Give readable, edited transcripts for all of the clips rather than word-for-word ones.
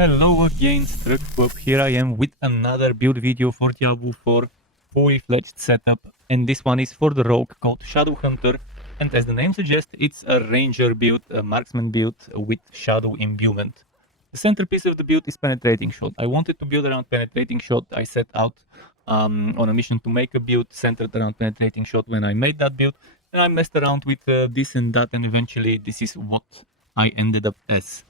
Hello again, Struck. Here I am with another build video for Diablo 4 fully fledged setup, and this one is for the rogue called Shadow Hunter, and as the name suggests, it's a ranger build, a marksman build with shadow imbuement. The centerpiece of the build is penetrating shot. I wanted to build around penetrating shot. I set out on a mission to make a build centered around penetrating shot when I made that build, and I messed around with this and that, and eventually this is what I ended up as.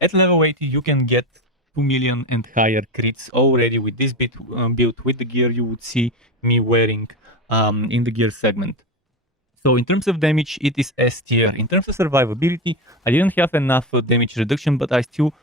At level 80 you can get 2 million and higher crits already with this build with the gear you would see me wearing in the gear segment. So in terms of damage, it is S tier. In terms of survivability, I didn't have enough damage reduction, but I still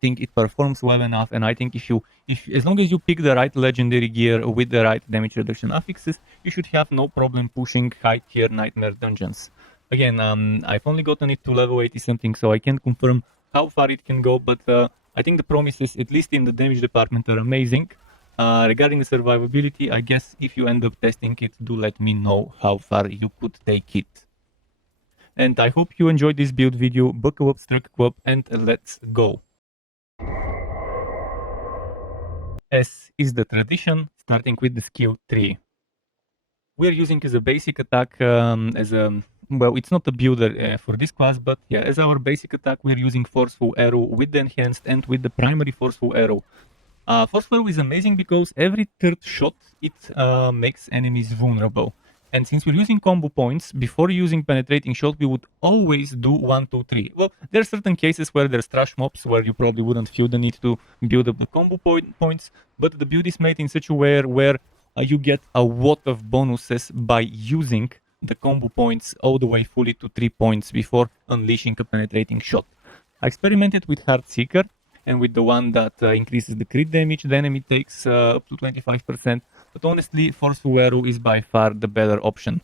think it performs well enough. And I think as long as you pick the right legendary gear with the right damage reduction affixes, you should have no problem pushing high tier nightmare dungeons. Again, I've only gotten it to level 80 something, so I can't confirm how far it can go, but I think the promises, at least in the damage department, are amazing. Regarding the survivability, I guess if you end up testing it, do let me know how far you could take it. And I hope you enjoyed this build video. Buckle up, Struck, and let's go. As is the tradition, starting with the skill 3. We're using as a basic attack, well, it's not a builder for this class, but yeah, as our basic attack, we're using Forceful Arrow with the enhanced and with the primary Forceful Arrow. Forceful Arrow is amazing because every third shot it makes enemies vulnerable. And since we're using combo points, before using penetrating shot, we would always do 1, 2, 3. Well, there are certain cases where there's trash mobs where you probably wouldn't feel the need to build up the combo points, but the build is made in such a way where you get a lot of bonuses by using the combo points all the way fully to 3 points before unleashing a penetrating shot. I experimented with Heartseeker and with the one that increases the crit damage the enemy takes up to 25%, but honestly Forceful Arrow is by far the better option.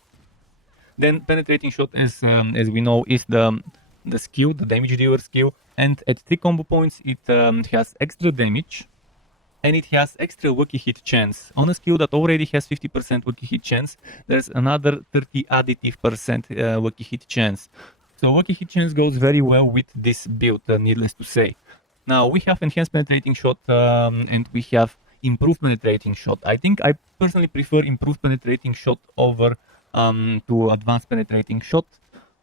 Then penetrating shot, as we know, is the skill, the damage dealer skill, and at 3 combo points it has extra damage and it has extra lucky hit chance. On a skill that already has 50% lucky hit chance, there's another 30 additive percent lucky hit chance. So lucky hit chance goes very well with this build, needless to say. Now we have enhanced penetrating shot and we have improved penetrating shot. I think I personally prefer improved penetrating shot over to advanced penetrating shot.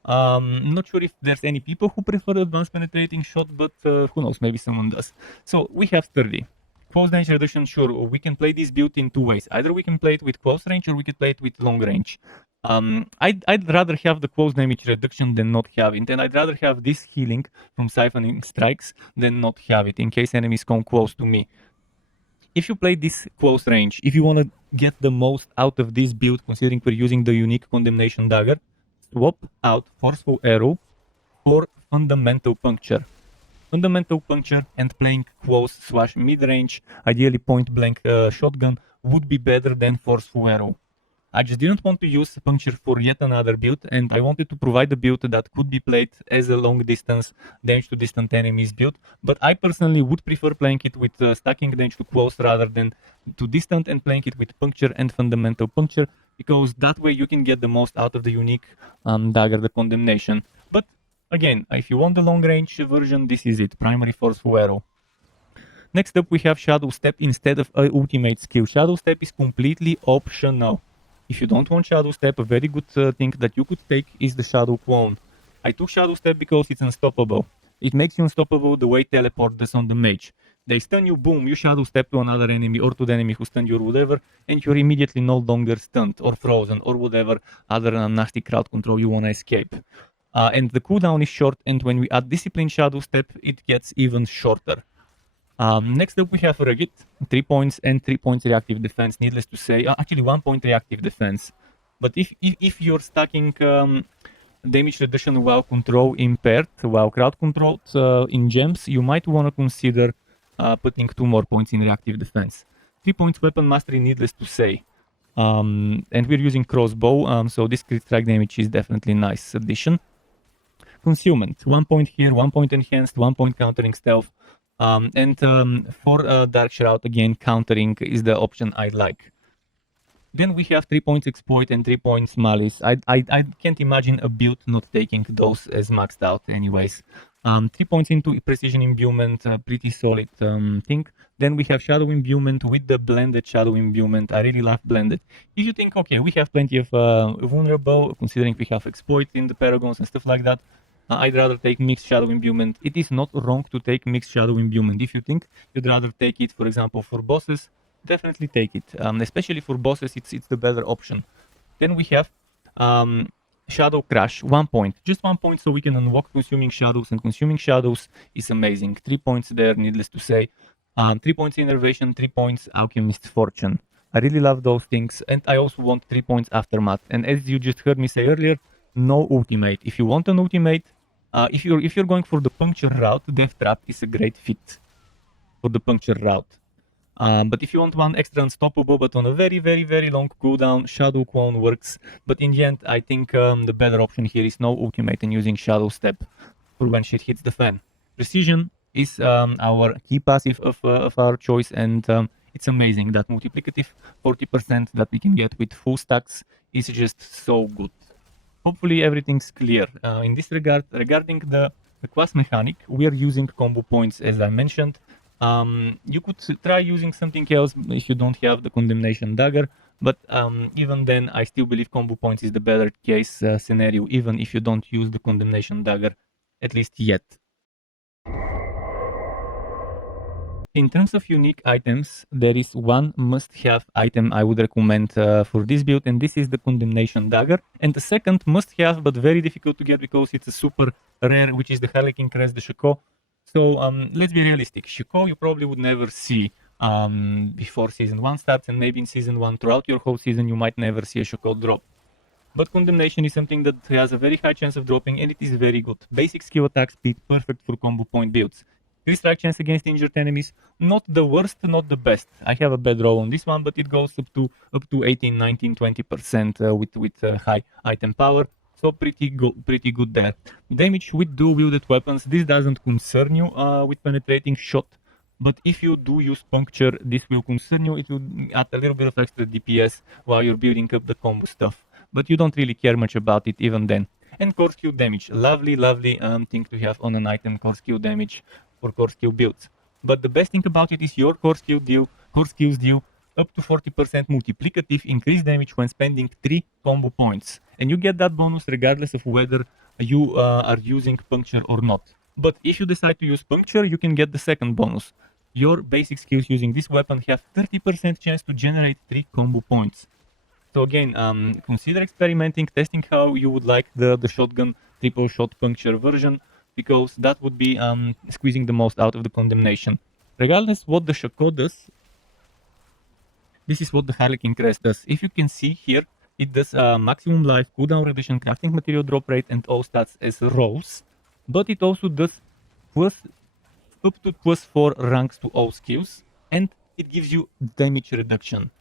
Not sure if there's any people who prefer advanced penetrating shot, but who knows, maybe someone does. So we have 30. Close range reduction, sure, we can play this build in 2 ways. Either we can play it with close range or we can play it with long range. I'd rather have the close damage reduction than not have it, and I'd rather have this healing from siphoning strikes than not have it, in case enemies come close to me. If you play this close range, if you want to get the most out of this build, considering we're using the unique Condemnation Dagger, swap out Forceful Arrow for Fundamental Puncture. Fundamental Puncture and playing close / mid-range, ideally point-blank shotgun, would be better than Forceful Arrow. I just didn't want to use Puncture for yet another build, and I wanted to provide a build that could be played as a long-distance, damage-to-distant enemies build, but I personally would prefer playing it with stacking damage to close rather than to distant, and playing it with Puncture and Fundamental Puncture, because that way you can get the most out of the unique dagger, the Condemnation. But again, if you want the long-range version, this is it, primary Forceful Arrow. Next up we have Shadow Step instead of ultimate skill. Shadow Step is completely optional. If you don't want Shadow Step, a very good thing that you could take is the Shadow Clone. I took Shadow Step because it's unstoppable. It makes you unstoppable the way Teleport does on the mage. They stun you, boom, you Shadow Step to another enemy or to the enemy who stunned you or whatever, and you're immediately no longer stunned or frozen or whatever other nasty crowd control you want to escape. And the cooldown is short, and when we add Discipline Shadow Step, it gets even shorter. Next up we have Rugged, 3 points and 3 points reactive defense, needless to say, actually 1 point reactive defense. But if you're stacking damage reduction while control impaired, while crowd controlled in gems, you might want to consider putting 2 more points in reactive defense. 3 points weapon mastery, needless to say. And we're using crossbow, so this crit strike damage is definitely a nice addition. Concealment, 1 point here, 1 point enhanced, 1 point countering stealth. For Dark Shroud, again, countering is the option I like. Then we have 3 points Exploit and 3 points Malice. I can't imagine a build not taking those as maxed out anyways. 3 points into precision imbuement, pretty solid thing. Then we have shadow imbuement with the blended shadow imbuement. I really love blended. If you think, okay, we have plenty of vulnerable, considering we have exploit in the paragons and stuff like that, I'd rather take mixed shadow imbuement. It is not wrong to take mixed shadow imbuement. If you think you'd rather take it, for example, for bosses, definitely take it. Especially for bosses, it's the better option. Then we have Shadow Crash, 1 point. Just 1 point so we can unlock Consuming Shadows, and Consuming Shadows is amazing. 3 points there, needless to say. 3 points Innervation, 3 points Alchemist's Fortune. I really love those things, and I also want 3 points Aftermath. And as you just heard me say earlier, no ultimate. If you want an ultimate, if you're going for the puncture route, Death Trap is a great fit for the puncture route. But if you want one extra unstoppable, but on a very, very, very long cooldown, Shadow Clone works. But in the end, I think the better option here is no ultimate and using Shadow Step for when shit hits the fan. Precision is our key passive of our choice, and it's amazing. That multiplicative 40% that we can get with full stacks is just so good. Hopefully everything's clear. In this regard, regarding the class mechanic, we are using combo points, as I mentioned. You could try using something else if you don't have the Condemnation Dagger, but even then, I still believe combo points is the better case scenario, even if you don't use the Condemnation Dagger, at least yet. In terms of unique items, there is one must-have item I would recommend for this build, and this is the Condemnation Dagger. And the second must-have, but very difficult to get because it's a super rare, which is the Harlequin Crest de Shako. So let's be realistic. Shako you probably would never see before Season 1 starts, and maybe in Season 1 throughout your whole season you might never see a Shako drop. But Condemnation is something that has a very high chance of dropping, and it is very good. Basic skill attack speed, perfect for combo point builds. Crit strike chance against injured enemies, not the worst, not the best. I have a bad roll on this one, but it goes up to 18, 19, 20% with high item power. So pretty good there. Damage with dual wielded weapons. This doesn't concern you with penetrating shot, but if you do use puncture, this will concern you. It will add a little bit of extra DPS while you're building up the combo stuff, but you don't really care much about it even then. And core skill damage, lovely thing to have on an item, core skill damage for core skill builds. But the best thing about it is your core skills deal up to 40% multiplicative increased damage when spending 3 combo points. And you get that bonus regardless of whether you are using puncture or not. But if you decide to use puncture, you can get the second bonus. Your basic skills using this weapon have 30% chance to generate 3 combo points. So again, consider experimenting, testing how you would like the shotgun triple shot puncture version, because that would be squeezing the most out of the Condemnation. Regardless what the Shako does, this is what the Harlequin Crest does. If you can see here, it does maximum life, cooldown reduction, crafting material drop rate, and all stats as rolls. But it also does up to +4 ranks to all skills, and it gives you damage reduction.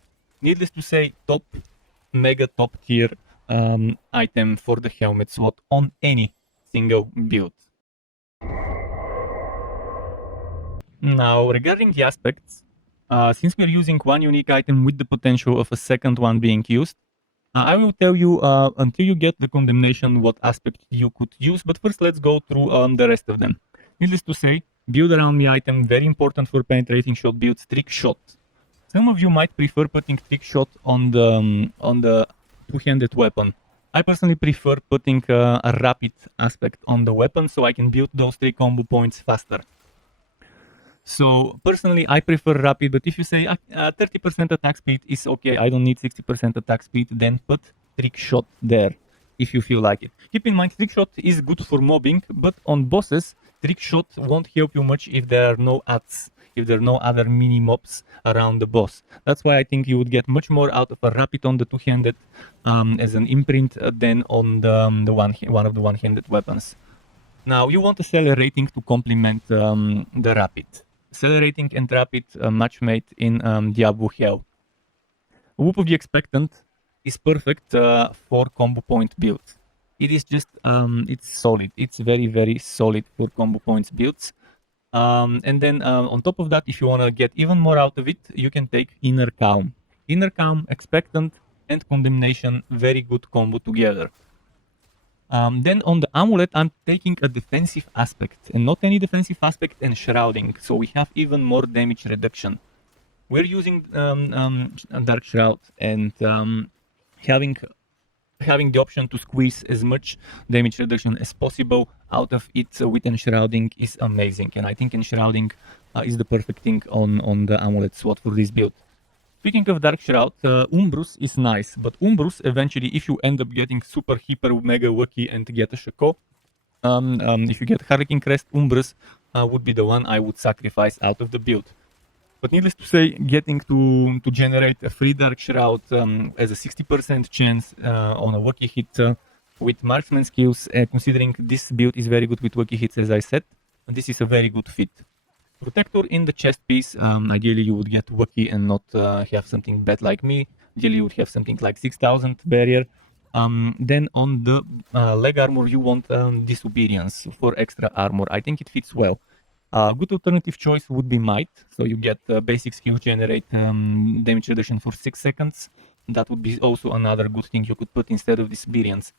Needless to say, mega top tier item for the helmet slot on any single build. Now, regarding the aspects, since we're using one unique item with the potential of a second one being used, I will tell you until you get the Condemnation what aspect you could use, but first let's go through the rest of them. Needless to say, build around me item, very important for penetrating shot builds, Trick Shot. Some of you might prefer putting Trick Shot on the two-handed weapon. I personally prefer putting a rapid aspect on the weapon so I can build those 3 combo points faster. So personally, I prefer rapid, but if you say 30% attack speed is okay, I don't need 60% attack speed, then put Trick Shot there if you feel like it. Keep in mind, Trick Shot is good for mobbing, but on bosses, Trick Shot won't help you much if there are no ads, if there are no other mini mobs around the boss. That's why I think you would get much more out of a rapid on the two-handed as an imprint than on one of the one-handed weapons. Now, you want accelerating to complement the rapid. Accelerating and rapid match made in Diablo Hell. Whoop of the Expectant is perfect for combo point builds. It is just, it's solid. It's very solid for combo points builds. And then on top of that, if you want to get even more out of it, you can take Inner Calm. Inner Calm, Expectant, and Condemnation, very good combo together. Then on the amulet, I'm taking a defensive aspect, and not any defensive aspect, and shrouding, so we have even more damage reduction. We're using a Dark Shroud, and having the option to squeeze as much damage reduction as possible out of it with enshrouding is amazing, and I think enshrouding is the perfect thing on the amulet slot for this build. Speaking of Dark Shroud, Umbrus is nice, but Umbrus eventually, if you end up getting super hyper mega lucky and get a Shaco, if you get Hurricane Crest, Umbrus would be the one I would sacrifice out of the build. But needless to say, getting to generate a free Dark Shroud as a 60% chance on a lucky hit with Marksman skills, considering this build is very good with lucky hits, as I said, this is a very good fit. Protector in the chest piece, ideally you would get lucky and not have something bad like me. Ideally you would have something like 6000 barrier. Then on the leg armor you want Disobedience for extra armor. I think it fits well. Good alternative choice would be Might, so you get basic skill generate damage reduction for 6 seconds. That would be also another good thing you could put instead of Disobedience.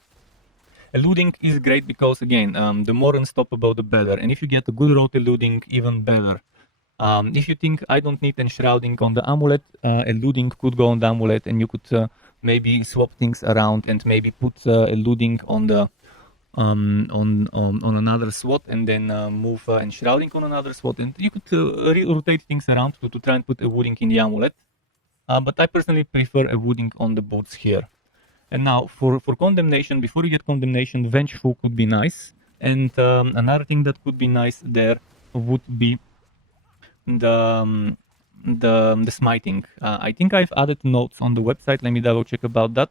Eluding is great because, again, the more unstoppable the better, and if you get a good road eluding, even better. If you think I don't need enshrouding on the amulet, eluding could go on the amulet, and you could maybe swap things around and maybe put eluding on the on another slot, and then move enshrouding on another slot, and you could rotate things around to try and put eluding in the amulet. But I personally prefer eluding on the boots here. And now for Condemnation, before you get Condemnation, Vengeful could be nice. And another thing that could be nice there would be the Smiting. I think I've added notes on the website. Let me double check about that.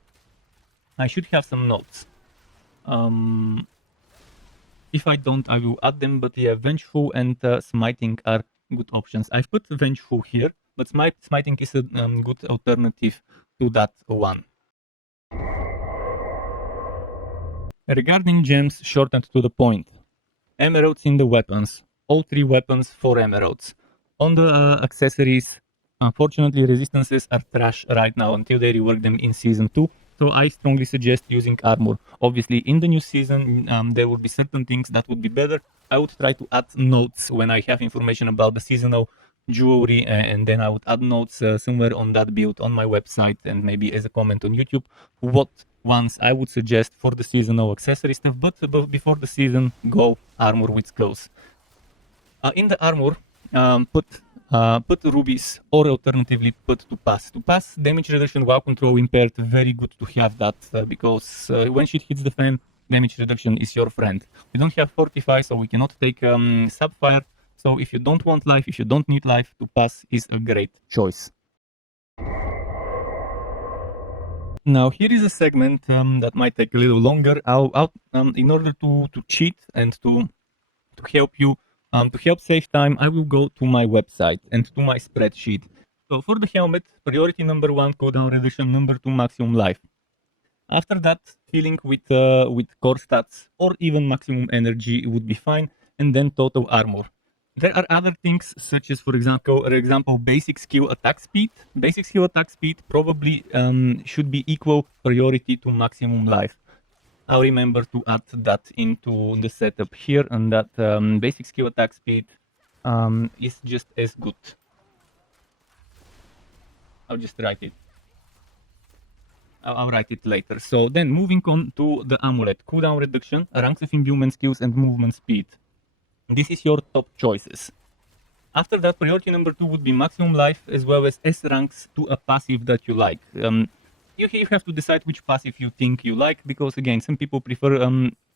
I should have some notes. If I don't, I will add them. But yeah, Vengeful and Smiting are good options. I've put Vengeful here, but Smiting is a good alternative to that one. Regarding gems, short and to the point. Emeralds in the weapons. All 3 weapons, 4 emeralds. On the accessories, unfortunately resistances are trash right now until they rework them in Season 2. So I strongly suggest using armor. Obviously in the new season there will be certain things that would be better. I would try to add notes when I have information about the seasonal jewelry, and then I would add notes somewhere on that build on my website, and maybe as a comment on YouTube what ones I would suggest for the seasonal accessory stuff. But before the season, go armor with clothes. In the armor, put rubies, or alternatively put Topaz. Topaz damage reduction while control impaired, very good to have that, because when shit hits the fan, damage reduction is your friend. We don't have Fortify, so we cannot take Sapphire. So if you don't want life, if you don't need life, Topaz is a great choice. Now here is a segment that might take a little longer. In order to cheat and to help you, to help save time, I will go to my website and to my spreadsheet. So for the helmet, priority number 1, cooldown reduction, number 2, maximum life. After that, filling with core stats or even maximum energy would be fine, and then total armor. There are other things such as, for example, basic skill attack speed. Basic skill attack speed probably should be equal priority to maximum life. I'll remember to add that into the setup here, and that basic skill attack speed is just as good. I'll just write it. I'll write it later. So then moving on to the amulet. Cooldown reduction, ranks of imbuement skills, and movement speed. This is your top choices. After that, priority number 2 would be maximum life, as well as S ranks to a passive that you like. You have to decide which passive you think you like, because again, some people prefer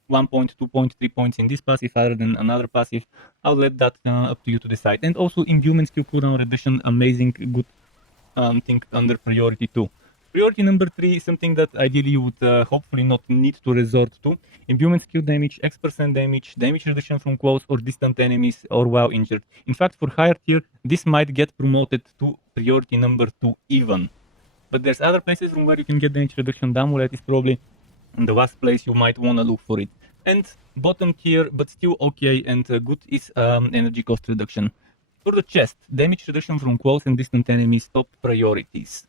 1 point, 2 point, 3 points in this passive rather than another passive. I'll let that up to you to decide. And also imbuement skill cooldown reduction, amazing, good thing under priority 2. Priority number 3 is something that ideally you would hopefully not need to resort to. Imbuement skill damage, X% damage, damage reduction from close or distant enemies, or while injured. In fact, for higher tier, this might get promoted to priority number 2 even. But there's other places from where you can get damage reduction. The amulet is probably the last place you might want to look for it. And bottom tier, but still okay and good, is energy cost reduction. For the chest, damage reduction from close and distant enemies, top priorities.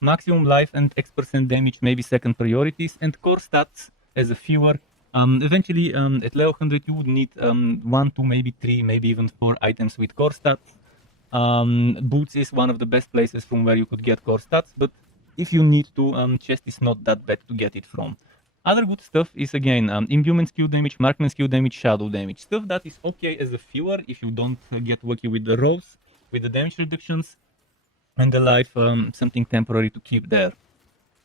Maximum life and X% damage, maybe second priorities, and core stats as a fewer Eventually, at level 100, you would need 1, 2, maybe 3, maybe even 4 items with core stats. Boots is one of the best places from where you could get core stats, but if you need to, chest is not that bad to get it from. Other good stuff is again imbuement skill damage, marksman skill damage, shadow damage. Stuff that is okay as a fewer if you don't get lucky with the rolls, with the damage reductions, and the life something temporary to keep there.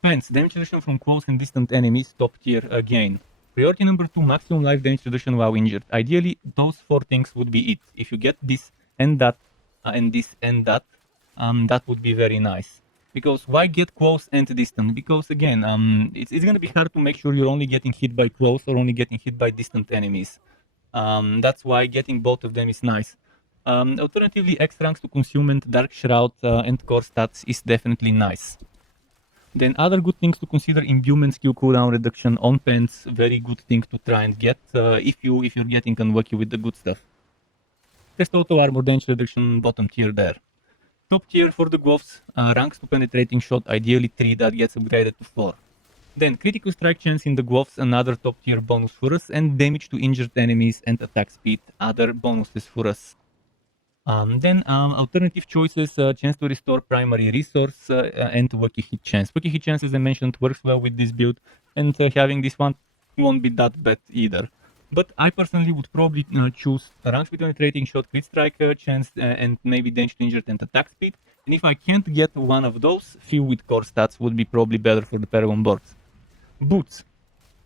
Fence, damage reduction from close and distant enemies, top tier again. Priority number 2, maximum life damage reduction while injured. Ideally, those 4 things would be it. If you get this and that, and this and that, that would be very nice. Because why get close and distant? Because again, it's gonna be hard to make sure you're only getting hit by close or only getting hit by distant enemies. That's why getting both of them is nice. Alternatively, X ranks to consument, dark shroud, and core stats is definitely nice. Then other good things to consider: imbuement skill cooldown reduction on pants, very good thing to try and get if you're getting unlucky with the good stuff. Test auto armor damage reduction, bottom tier there. Top tier for the gloves, ranks to penetrating shot, ideally 3, that gets upgraded to 4. Then critical strike chance in the gloves, another top tier bonus for us, and damage to injured enemies and attack speed, other bonuses for us. Then alternative choices, chance to restore primary resource and lucky hit chance. Lucky hit chance, as I mentioned, works well with this build, and having this one won't be that bad either. But I personally would probably choose ranks with penetrating shot, crit strike chance, and maybe damage to injured and attack speed. And if I can't get one of those, few with core stats would be probably better for the Paragon Boards. Boots.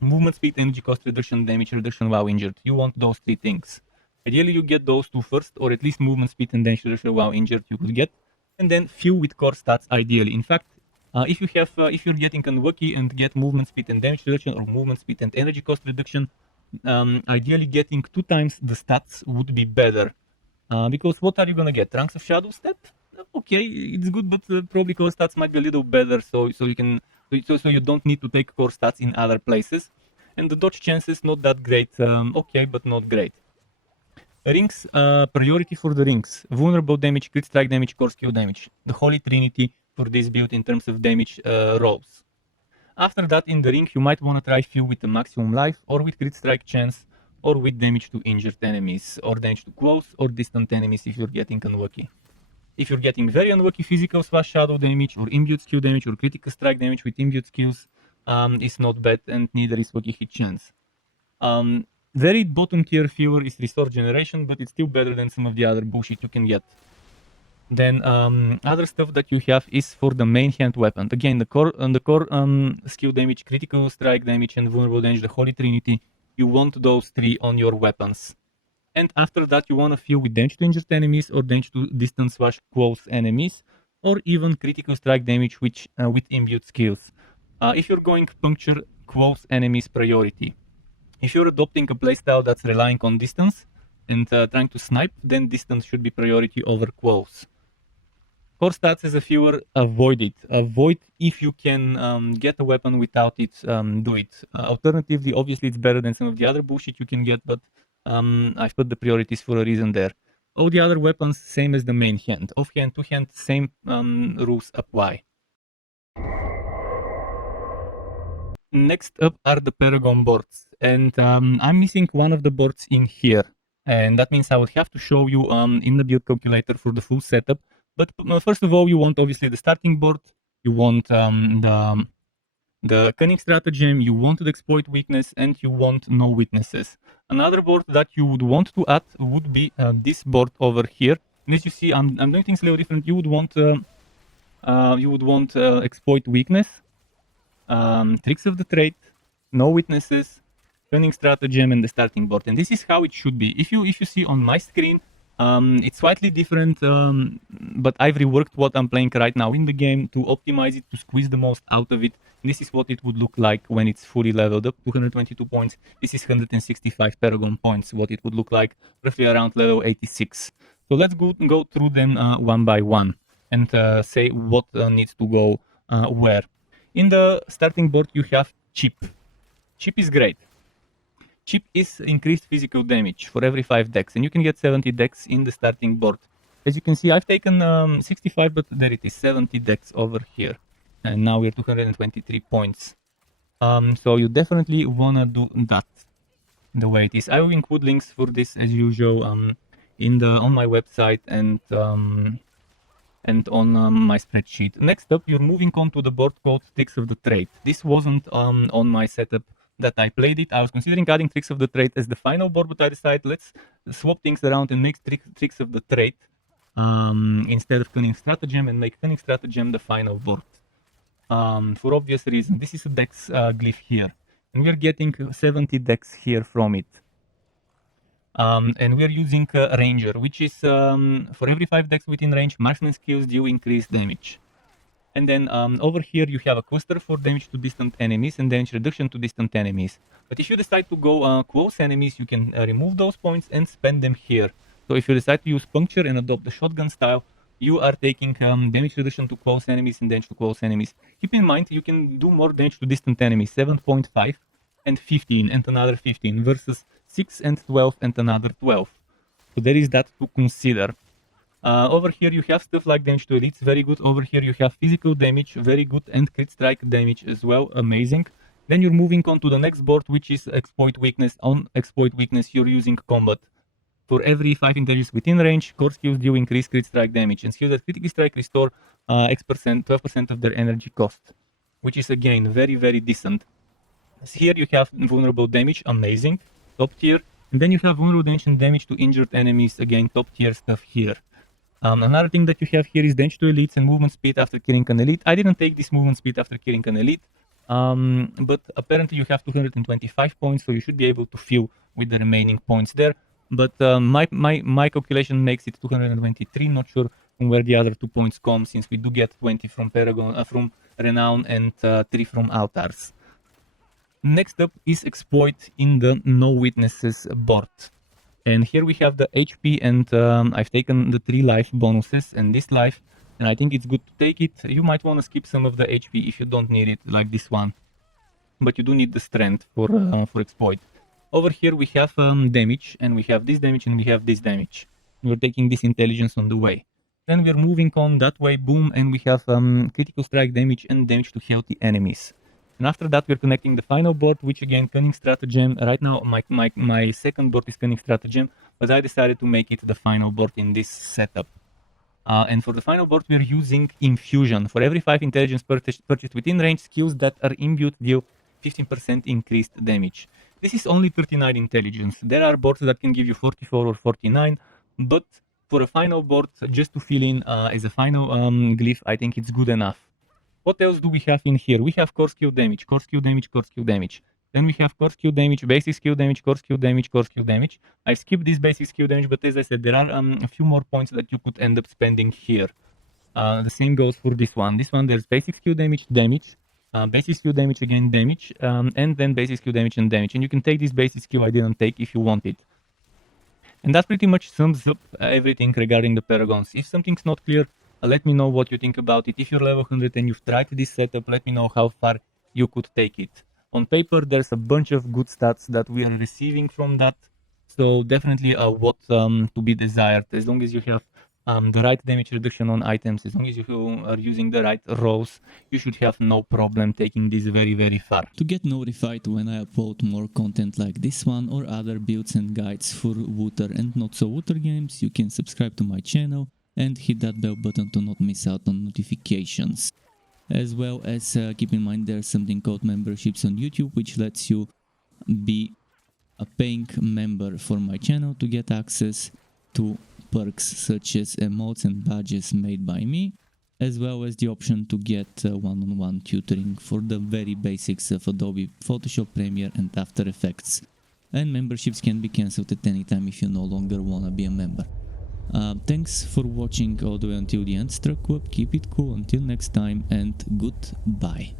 Movement speed, energy cost reduction, damage reduction while injured. You want those 3 things. Ideally, you get those 2 first, or at least movement speed and damage reduction while injured you could get, and then few with core stats ideally. In fact, if you're getting unlucky and get movement speed and damage reduction, or movement speed and energy cost reduction, ideally getting 2 times the stats would be better. Because what are you gonna get? Ranks of Shadow stat? Okay, it's good, but probably core stats might be a little better, so you don't need to take core stats in other places. And the dodge chances not that great. Okay, but not great. Rings, priority for the rings. Vulnerable damage, crit strike damage, core skill damage. The holy trinity for this build in terms of damage rolls. After that, in the ring, you might want to try few with the maximum life, or with crit strike chance, or with damage to injured enemies, or damage to close or distant enemies if you're getting unlucky. If you're getting very unlucky, physical / shadow damage, or imbued skill damage, or critical strike damage with imbued skills is not bad, and neither is lucky hit chance. Very bottom tier fewer is restore generation, but it's still better than some of the other bullshit you can get. Then other stuff that you have is for the main hand weapon. Again, the core skill damage, critical strike damage, and vulnerable damage, the holy trinity. You want those 3 on your weapons. And after that, you want to fill with damage to injured enemies, or damage to distance / close enemies, or even critical strike damage with imbued skills. If you're going puncture, close enemies priority. If you're adopting a playstyle that's relying on distance and trying to snipe, then distance should be priority over close. Core stats as a fewer, avoid it. Avoid if you can get a weapon without it, do it. Alternatively, obviously it's better than some of the other bullshit you can get, but I've put the priorities for a reason there. All the other weapons, same as the main hand. Offhand, two-hand, same rules apply. Next up are the Paragon boards, and I'm missing one of the boards in here, and that means I would have to show you in the build calculator for the full setup. But first of all, you want obviously the starting board, you want the cunning stratagem, you want the exploit weakness, and you want no witnesses. Another board that you would want to add would be this board over here. And as you see, I'm doing things a little different. You would want exploit weakness. Tricks of the trade, no witnesses, cunning stratagem, and the starting board. And this is how it should be. If you see on my screen, it's slightly different, but I've reworked what I'm playing right now in the game to optimize it, to squeeze the most out of it. And this is what it would look like when it's fully leveled up, 222 points. This is 165 Paragon points, what it would look like roughly around level 86. So let's go through them one by one and say what needs to go where. In the starting board, you have chip. Chip is great. Chip is increased physical damage for every 5 dex, and you can get 70 dex in the starting board. As you can see, I've taken 65, but there it is, 70 dex over here. And now we're 223 points. So you definitely wanna do that. the way it is. I will include links for this as usual on my website and on my spreadsheet. Next up, you're moving on to the board called Tricks of the Trade. This wasn't on my setup that I played it. I was considering adding Tricks of the Trade as the final board, but I decided let's swap things around and make Tricks of the Trade instead of Cunning Stratagem, and make Cunning Stratagem the final board. For obvious reasons. This is a dex glyph here, and we're getting 70 dex here from it. And we're using Ranger, which is for every 5 dex within range, Marksman skills do increase damage. And then over here you have a coaster for damage to distant enemies and damage reduction to distant enemies. But if you decide to go close enemies, you can remove those points and spend them here. So if you decide to use Puncture and adopt the shotgun style, you are taking damage reduction to close enemies and damage to close enemies. Keep in mind, you can do more damage to distant enemies, 7.5 and 15 and another 15 versus 6 and 12 and another 12. So there is that to consider. Over here you have stuff like damage to elites, very good. Over here you have physical damage, very good, and crit strike damage as well, amazing. Then you're moving on to the next board, which is exploit weakness. On exploit weakness you're using combat. For every 5 intelligence within range, core skills do increase crit strike damage, and skills that critically strike restore X%, 12% of their energy cost, which is again very, very decent. Here you have vulnerable damage, amazing, top tier. And then you have vulnerable damage and damage to injured enemies, again top tier stuff here. Another thing that you have here is damage to elites and movement speed after killing an elite. I didn't take this movement speed after killing an elite, but apparently you have 225 points, so you should be able to fill with the remaining points there. But my calculation makes it 223, not sure from where the other 2 points come, since we do get 20 from Paragon, from Renown, and 3 from Altars. Next up is exploit in the no witnesses board. And here we have the HP, and I've taken the 3 life bonuses and this life, and I think it's good to take it. You might want to skip some of the HP if you don't need it, like this one. But you do need the strength for exploit. Over here we have damage, and we have this damage, and we have this damage. We're taking this intelligence on the way. Then we're moving on that way, boom, and we have critical strike damage and damage to healthy enemies. And after that we're connecting the final board, which again, Cunning Stratagem. Right now my second board is Cunning Stratagem, but I decided to make it the final board in this setup. And for the final board we're using Infusion. For every 5 intelligence purchased within range, skills that are imbued deal 15% increased damage. This is only 39 intelligence. There are boards that can give you 44 or 49, but for a final board, just to fill in as a final glyph, I think it's good enough. What else do we have in here? We have core skill damage, core skill damage, core skill damage. Then we have core skill damage, basic skill damage, core skill damage, core skill damage. I skipped this basic skill damage, but as I said, there are a few more points that you could end up spending here. The same goes for this one. This one, there's basic skill damage, basic skill damage again, damage, and then basic skill damage and damage. And you can take this basic skill I didn't take if you want it. And that pretty much sums up everything regarding the Paragons. If something's not clear, let me know what you think about it. If you're level 100 and you've tried this setup, let me know how far you could take it. On paper, there's a bunch of good stats that we are receiving from that. So definitely a lot to be desired. As long as you have the right damage reduction on items, as long as you are using the right rolls, you should have no problem taking this very, very far. To get notified when I upload more content like this one or other builds and guides for Wooter and not so Wooter games, you can subscribe to my channel and hit that bell button to not miss out on notifications. As well as keep in mind there's something called memberships on YouTube, which lets you be a paying member for my channel to get access to perks such as emotes and badges made by me, as well as the option to get one-on-one tutoring for the very basics of Adobe Photoshop, Premiere and After Effects. And memberships can be cancelled at any time if you no longer wanna be a member. Thanks for watching all the way until the end. Struck up, keep it cool until next time, and goodbye.